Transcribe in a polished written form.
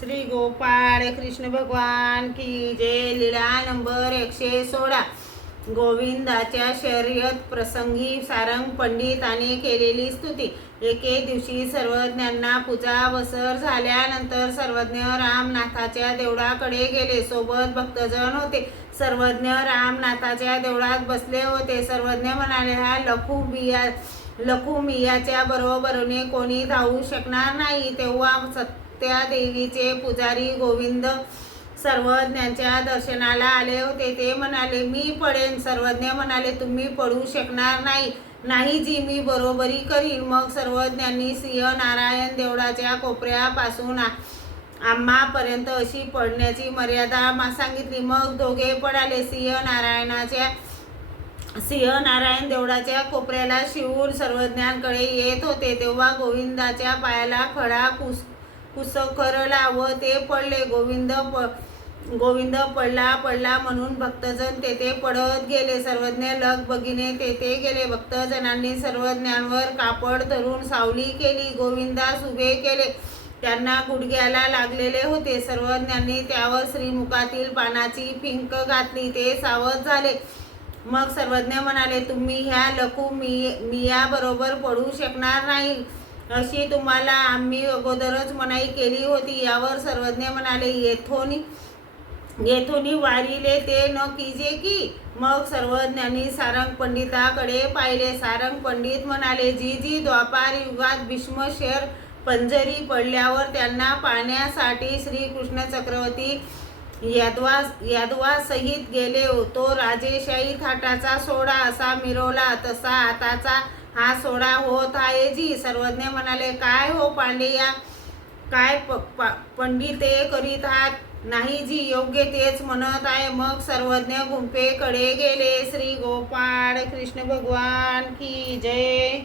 श्री गोपाळ कृष्ण भगवान की जय। लीला नंबर 116। गोविंदाच्या शर्यत प्रसंगी सारंग पंडिताने केलेली स्तुती। एके दिवशी सर्वज्ञांना पूजावसर झाल्यानंतर सर्वज्ञ रामनाथाच्या देवळाकडे गेले। सोबत भक्तजन होते। सर्वज्ञ रामनाथाच्या देवळात बसले होते। सर्वज्ञ म्हणाले, हा लखुमियाच्या बरोबरीने कोणी धावू शकणार नाही। तेव्हा त्या देवीचे पुजारी गोविंद सर्वज्ञांच्या दर्शनाला आले होते। ते म्हणाले, मी पडेन। सर्वज्ञ म्हणाले, तुम्ही पडू शकणार नाही जी, मी बरोबरी करीन। मग सर्वज्ञांनी सिंह नारायण देवळाच्या कोपऱ्यापासून आम्हापर्यंत अशी पडण्याची मर्यादा सांगितली। मग दोघे पडाले। सिंह नारायण देवळाच्या कोपऱ्याला शिवून सर्वज्ञांकडे येत होते। तेव्हा गोविंदाच्या पायाला खडा कुसकरला व ते पडले। गोविंद पडला म्हणून भक्तजन तेथे पडत गेले। सर्वज्ञ लगबगीने तेथे गेले। भक्तजनांनी सर्वज्ञांवर कापड धरून सावली केली। गोविंदास उभे केले। त्यांना गुडघ्याला लागलेले होते। सर्वज्ञांनी त्यावर श्रीमुखातील पानाची फिंक घातली। ते सावध झाले। मग सर्वज्ञ म्हणाले, तुम्ही ह्या लखुमियाबरोबर पडू शकणार नाही, अशी तुम्हाला आम्ही अगोदरच मनाई केली होती। यावर सर्वज्ञ म्हणाले, येथोनी वारिले ते न कीजे की। मग सर्वज्ञांनी सारंग पंडिताकडे पाहिले। सारंग पंडित म्हणाले, जी द्वापार युगात भीष्म शेर पंजरी पडल्यावर त्यांना पाहण्यासाठी श्रीकृष्ण चक्रवर्ती यादवासहित गेले, तो राजेशाही थाटाचा सोहळा असा मिरवला, तसा आताचा हा सोहळा होत आहे जी। सर्वज्ञ म्हणाले, काय हो पांड्या, काय पंडिते करीत आहात? नाही जी, योग्य तेच म्हणत आहे। मग सर्वज्ञ गुंफेकडे गेले। श्री गोपाळ कृष्ण भगवान की जय।